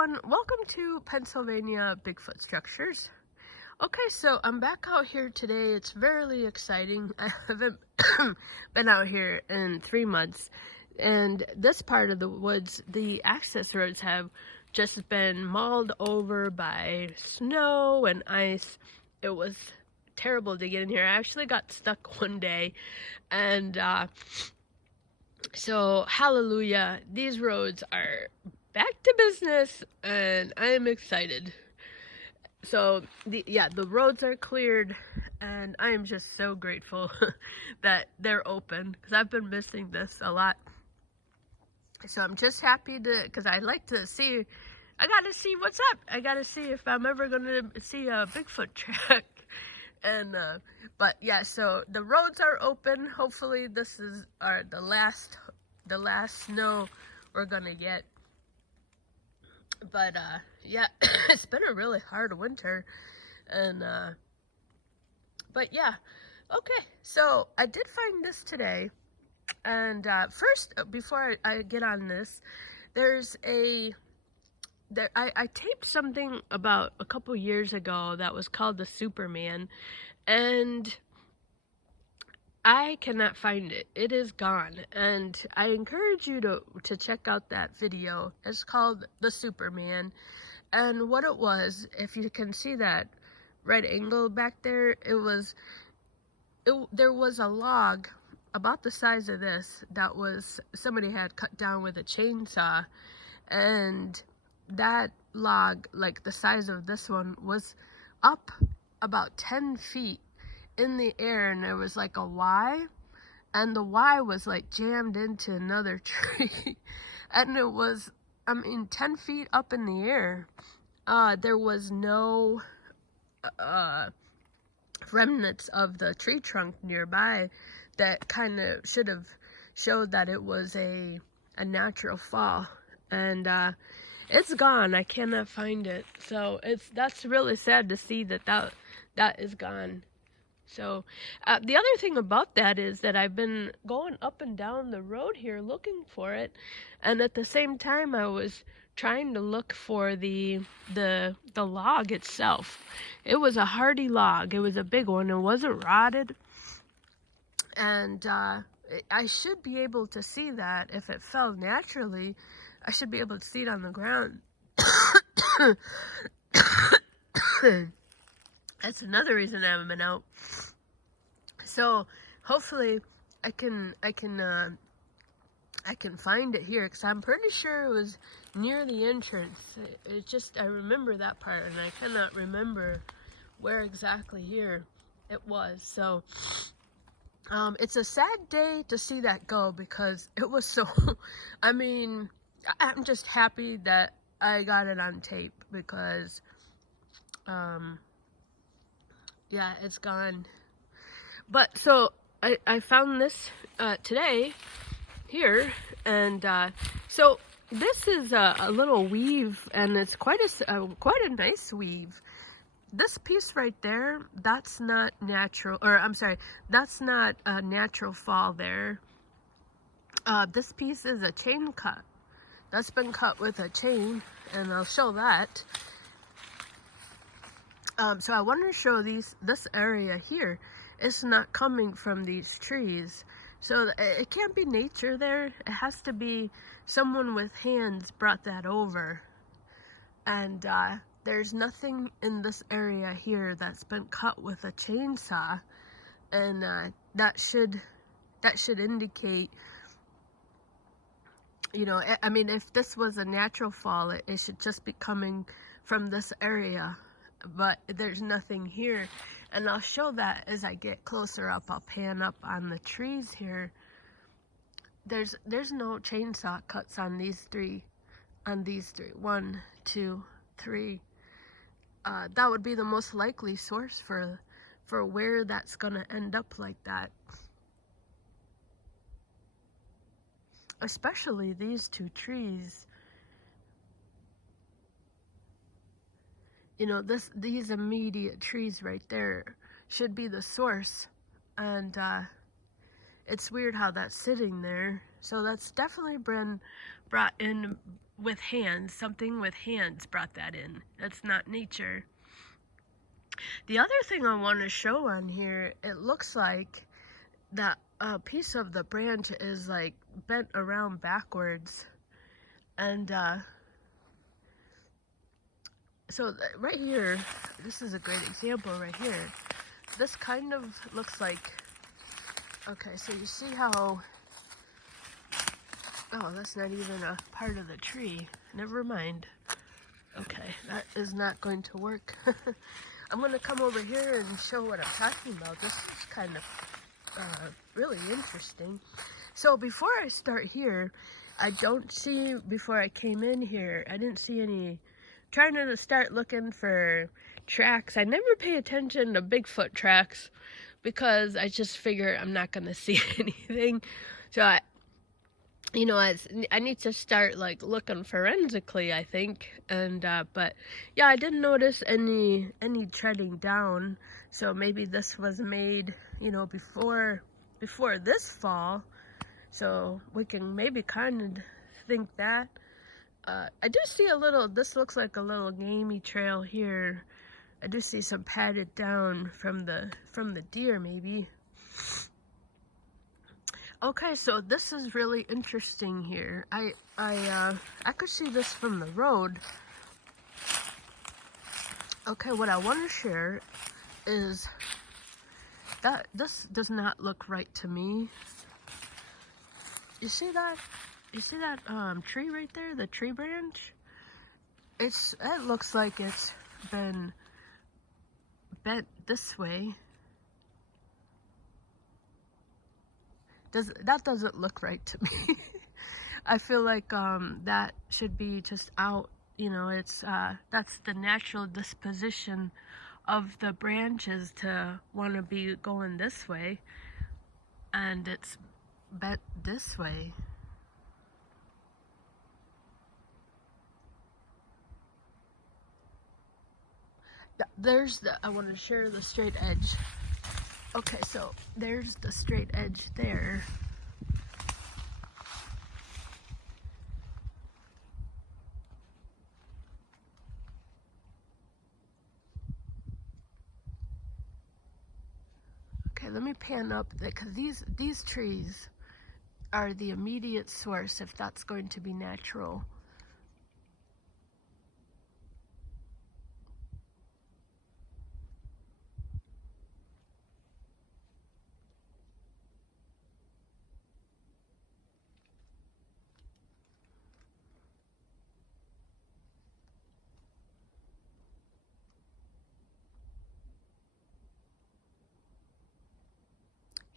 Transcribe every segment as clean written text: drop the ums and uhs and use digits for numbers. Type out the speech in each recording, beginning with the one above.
everyone, welcome to Pennsylvania Bigfoot Structures. Okay, so I'm back out here today. It's very exciting. I haven't been out here in 3 months, and this part of the woods, the access roads have just been mauled over by snow and ice. It was terrible to get in here. I actually got stuck one day, and so hallelujah, these roads are back to business, and I am excited. So the roads are cleared, and I am just so grateful that they're open, because I've been missing this a lot. So I'm just happy because I like to see. I gotta see what's up. I gotta see if I'm ever gonna see a Bigfoot track. And but yeah, so the roads are open. Hopefully this is the last snow we're gonna get. But yeah, it's been a really hard winter, and but yeah, okay. So I did find this today, and first, before I get on this, there's I taped something about a couple years ago that was called the Superman, and I cannot find it. It is gone, and I encourage you to check out that video. It's called the Superman, and what it was, if you can see that right angle back there, there was a log about the size of this that somebody had cut down with a chainsaw, and that log, like the size of this one, was up about 10 feet in the air, and there was like a Y, and the Y was like jammed into another tree. And it was, 10 feet up in the air. There was no remnants of the tree trunk nearby that kind of should have showed that it was a natural fall. And it's gone. I cannot find it. So that's really sad to see that is gone. So the other thing about that is that I've been going up and down the road here looking for it, and at the same time I was trying to look for the log itself. It was a hardy log. It was a big one. It wasn't rotted, and I should be able to see that if it fell naturally. I should be able to see it on the ground. That's another reason I haven't been out. So hopefully I can find it here, because I'm pretty sure it was near the entrance. I remember that part, and I cannot remember where exactly here it was. So it's a sad day to see that go, because it was so I'm just happy that I got it on tape, because yeah, it's gone. But so I found this today here, and so this is a little weave, and it's quite a nice weave. This piece right there, that's not natural, or I'm sorry, that's not a natural fall there. This piece is a chain cut. That's been cut with a chain, and I'll show that. So I want to show this area here. It's not coming from these trees. So it can't be nature there. It has to be someone with hands brought that over. And there's nothing in this area here that's been cut with a chainsaw. And that should indicate, if this was a natural fall, it should just be coming from this area. But there's nothing here, and I'll show that as I get closer up. I'll pan up on the trees here. There's no chainsaw cuts on these three. 1, 2, 3. That would be the most likely source for where that's gonna end up like that. Especially these 2 trees. These immediate trees right there should be the source, and it's weird how that's sitting there. So that's definitely been brought in with hands, something with hands brought that in. That's not nature. The other thing I want to show on here, it looks like that piece of the branch is like bent around backwards. And so right here, this is a great example right here. This kind of looks like, okay, so you see how, oh, that's not even a part of the tree. Never mind. Okay, that is not going to work. I'm going to come over here and show what I'm talking about. This is kind of really interesting. So before I start here, I don't see, before I came in here, I didn't see any, trying to start looking for tracks. I never pay attention to Bigfoot tracks because I just figure I'm not going to see anything. So I need to start like looking forensically, I think. And but yeah, I didn't notice any treading down. So maybe this was made, you know, before this fall. So we can maybe kind of think that. I do see a little, this looks like a little gamey trail here. I do see some padded down from the deer maybe. Okay, so this is really interesting here. I could see this from the road. Okay, what I want to share is that this does not look right to me. You see that? You see that tree right there, the tree branch? It looks like it's been bent this way. That doesn't look right to me. I feel like that should be just out, you know, it's that's the natural disposition of the branches to want to be going this way, and it's bent this way. I want to share the straight edge. Okay, so there's the straight edge there. Okay, let me pan up because these trees are the immediate source, if that's going to be natural.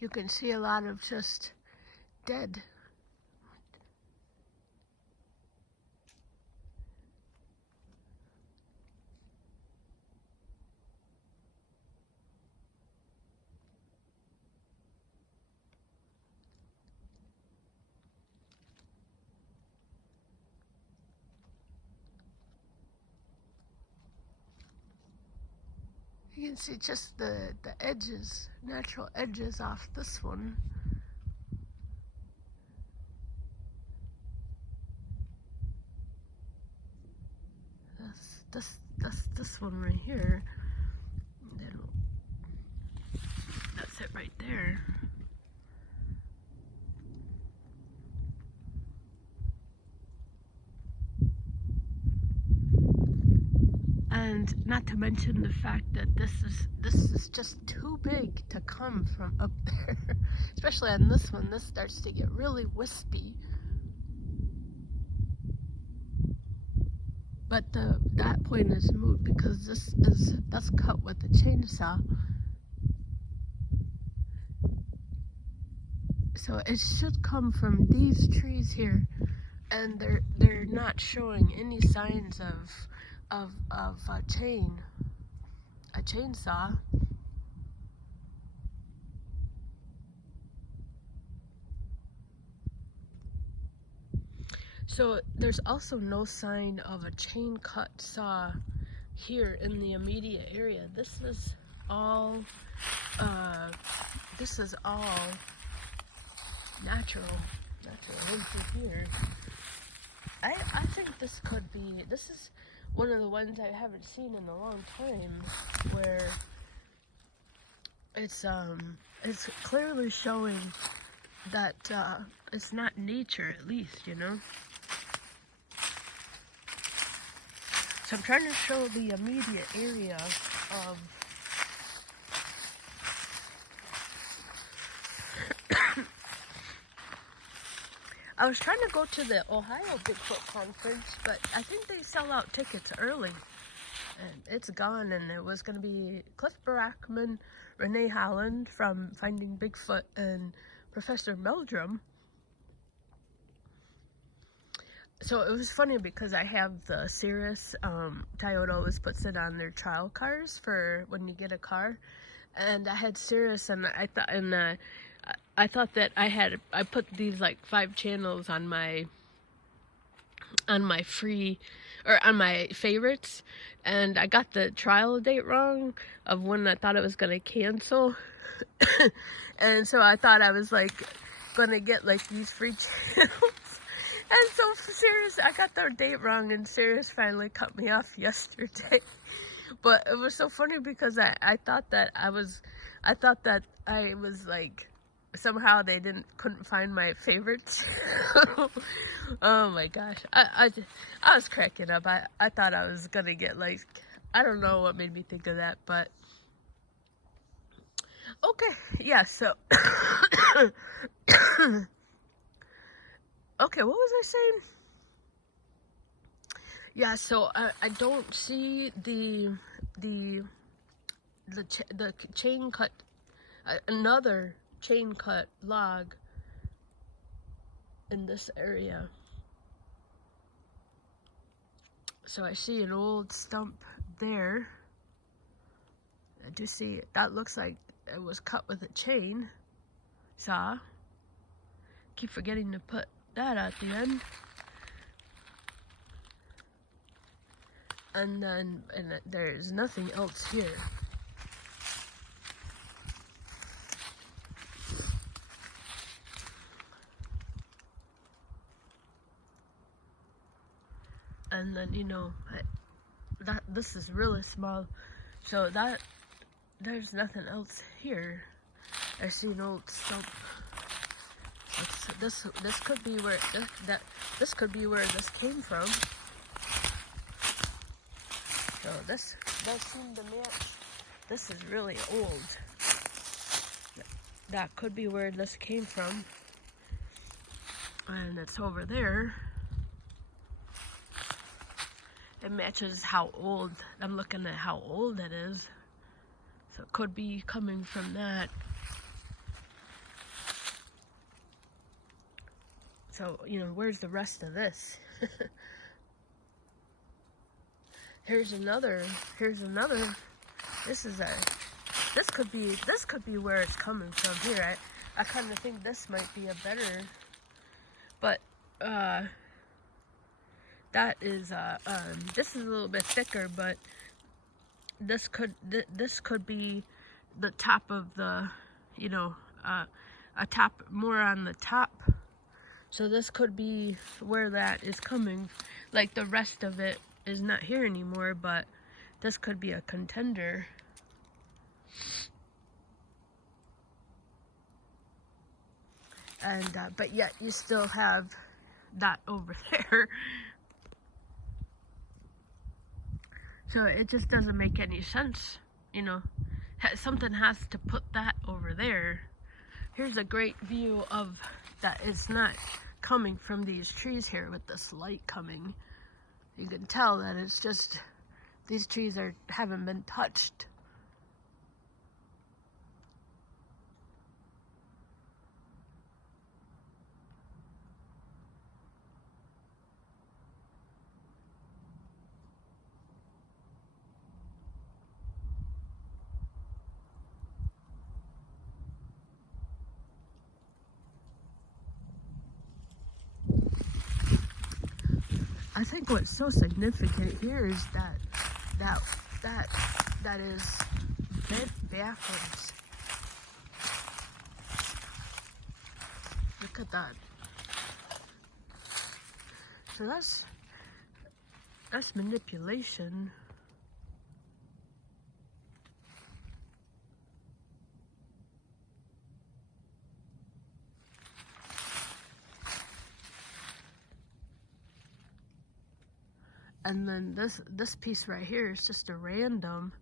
You can see a lot of just dead. You can see just the edges, natural edges off this one. This one right here. And then that's it right there. And not to mention the fact that this is just too big to come from up there. Especially on this one, this starts to get really wispy. But that point is moot because that's cut with a chainsaw. So it should come from these trees here, and they're not showing any signs of a chainsaw. So there's also no sign of a chain cut saw here in the immediate area. This is all natural into here. I think this could be, this is one of the ones I haven't seen in a long time, where it's clearly showing that it's not nature, at least, you know. So I'm trying to show the immediate area of I was trying to go to the Ohio Bigfoot Conference, but I think they sell out tickets early. And it's gone, and it was going to be Cliff Barackman, Renee Holland from Finding Bigfoot, and Professor Meldrum. So it was funny because I have the Cirrus, Toyota always puts it on their trial cars for when you get a car. And I had Cirrus, and I thought that I put these like 5 channels on my free, or on my favorites, and I got the trial date wrong of when I thought it was gonna cancel. And so I thought I was like gonna get like these free channels. And so Cirrus, I got the date wrong, and Cirrus finally cut me off yesterday. But it was so funny because I thought that I was like, somehow they couldn't find my favorites. Oh my gosh, I was cracking up. I thought I was gonna get like, I don't know what made me think of that, but okay, yeah. So okay, what was I saying? Yeah, so I don't see the chain cut, another chain cut log in this area. So I see an old stump there. I do see it. That looks like it was cut with a chain saw. Keep forgetting to put that at the end. And then there's nothing else here. And then, you know, this is really small, so there's nothing else here. I see an old stump. This could be where this could be where this came from. So this does seem to match. This is really old. That could be where this came from, and it's over there. It matches how old, I'm looking at how old it is. So it could be coming from that. So, you know, where's the rest of this? Here's another, this could be where it's coming from here. I kind of think this might be a better, but, that is, this is a little bit thicker, but this could be the top of the, you know, a top, more on the top. So this could be where that is coming. Like the rest of it is not here anymore, but this could be a contender. And, but yet you still have that over there. So it just doesn't make any sense, you know. Something has to put that over there. Here's a great view of that. It's not coming from these trees here with this light coming. You can tell that it's just, these trees haven't been touched. I think what's so significant here is that is bent backwards. Look at that. So that's manipulation. And then this piece right here is just a random.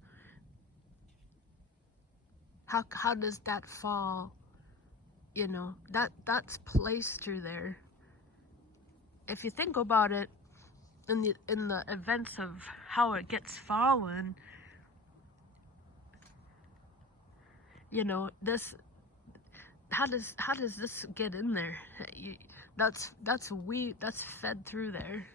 How does that fall? You know, that's placed through there. If you think about it, in the events of how it gets fallen, you know, how does this get in there? That's fed through there.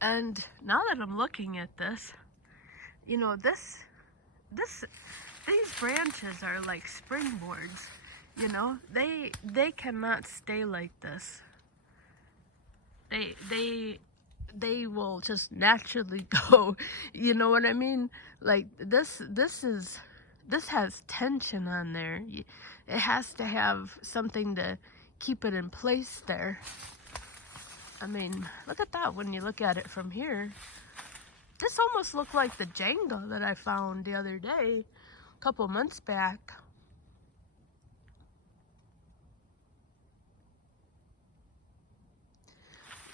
And now that I'm looking at this, you know, these branches are like springboards. You know, they cannot stay like this. They will just naturally go. You know what I mean? Like this has tension on there. It has to have something to keep it in place there. I mean, look at that when you look at it from here. This almost looked like the Jenga that I found the other day, a couple months back.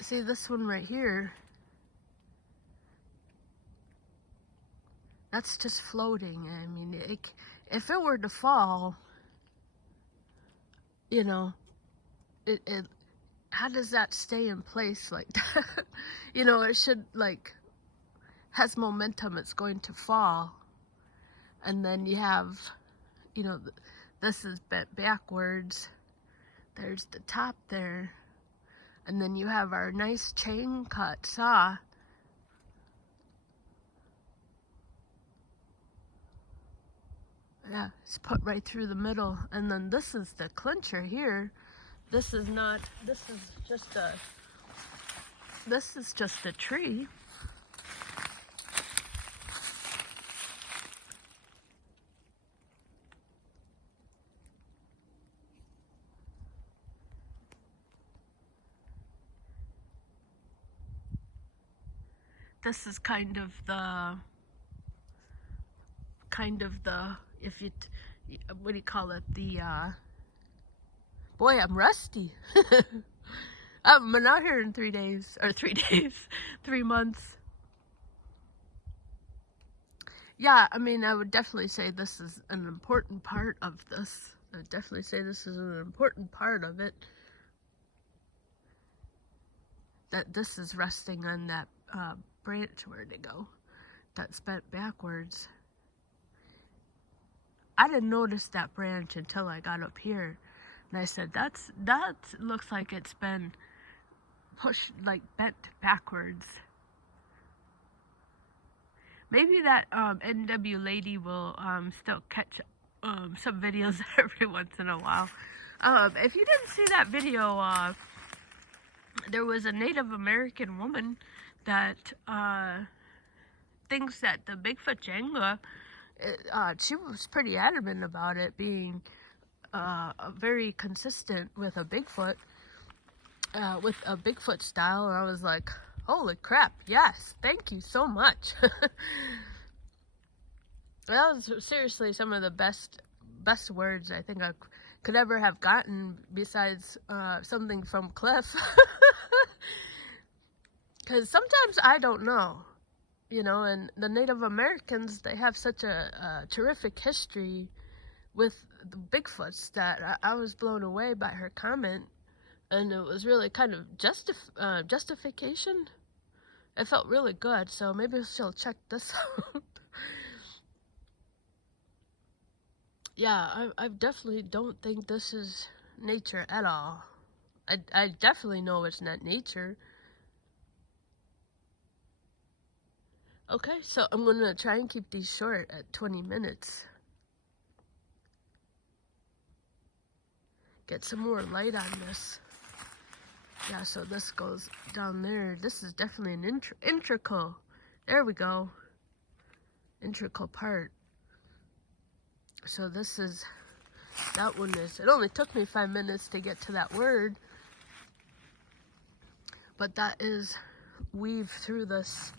See this one right here? That's just floating. I mean, if it were to fall, you know, how does that stay in place like that? You know, it should, like, has momentum, it's going to fall. And then you have, you know, this is bent backwards. There's the top there. And then you have our nice chain cut saw. Yeah, it's put right through the middle. And then this is the clincher here. This is just a tree. This is kind of the, if you, what do you call it? Boy, I'm rusty. I haven't been out here in 3 days, 3 months. Yeah, I mean, I would definitely say this is an important part of this. I would definitely say this is an important part of it. That this is resting on that branch. Where'd it go? That's bent backwards. I didn't notice that branch until I got up here. And I said, that looks like it's been pushed, like bent backwards. Maybe that NW lady will still catch some videos every once in a while. If you didn't see that video, there was a Native American woman that thinks that the Bigfoot Jenga, she was pretty adamant about it being very consistent with a Bigfoot style, and I was like, holy crap, yes, thank you so much. That was seriously some of the best words I think I could ever have gotten, besides something from Cliff. Because sometimes I don't know, you know, and the Native Americans, they have such a terrific history with the Bigfoots that I was blown away by her comment, and it was really kind of justification. It felt really good, so maybe she'll check this out. Yeah, I definitely don't think this is nature at all. I definitely know it's not nature. Okay, so I'm gonna try and keep these short at 20 minutes. Get some more light on this. Yeah, so this goes down there. This is definitely an integral. There we go. Integral part. So this is, that one is, it only took me 5 minutes to get to that word. But that is weave through this.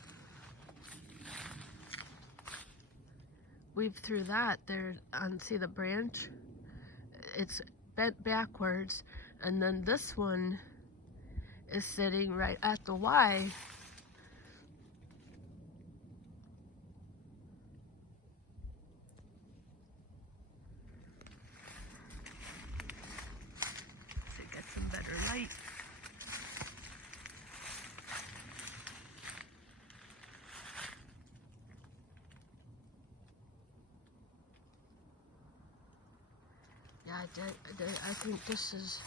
Weave through that there on, see the branch? It's bent backwards. And then this one is sitting right at the Y. Let's get some better light. Yeah, I think this is,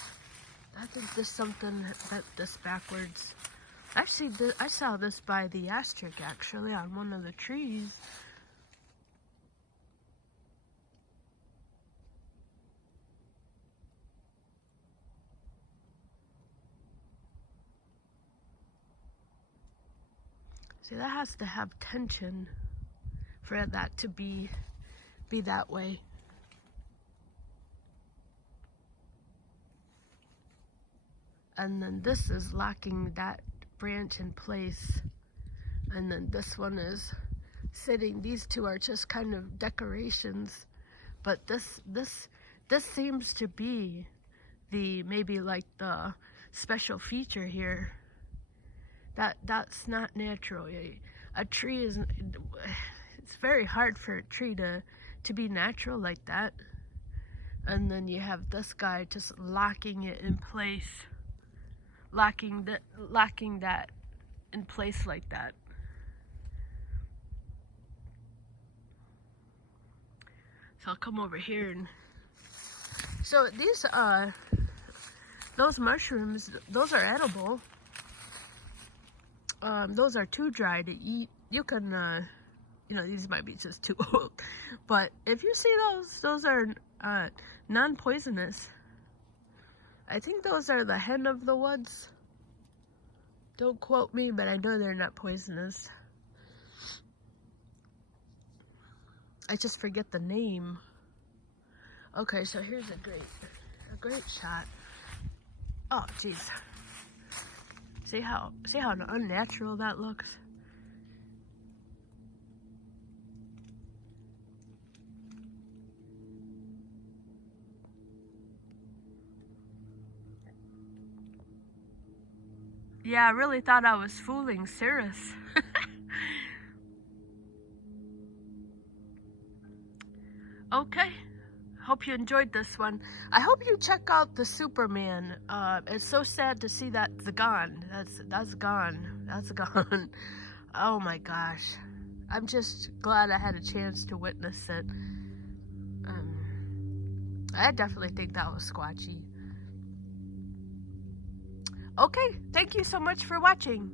I think this something bent this backwards. Actually, I saw this by the asterisk actually on one of the trees. See, that has to have tension for that to be that way. And then this is locking that branch in place. And then this one is sitting. These two are just kind of decorations. But this seems to be the, maybe like the special feature here. That's not natural. A tree is, it's very hard for a tree to be natural like that. And then you have this guy just locking it in place. Locking that in place like that. So I'll come over here and, so these those mushrooms, those are edible. Those are too dry to eat. You can you know, these might be just too old, but if you see those are non-poisonous. I think those are the hen of the woods. Don't quote me, but I know they're not poisonous. I just forget the name. Okay, so here's a great shot. Oh, jeez. See how unnatural that looks? Yeah, I really thought I was fooling Cirrus. Okay, hope you enjoyed this one. I hope you check out the Superman. It's so sad to see that's gone. That's gone. That's gone. Oh my gosh. I'm just glad I had a chance to witness it. I definitely think that was squatchy. Okay, thank you so much for watching.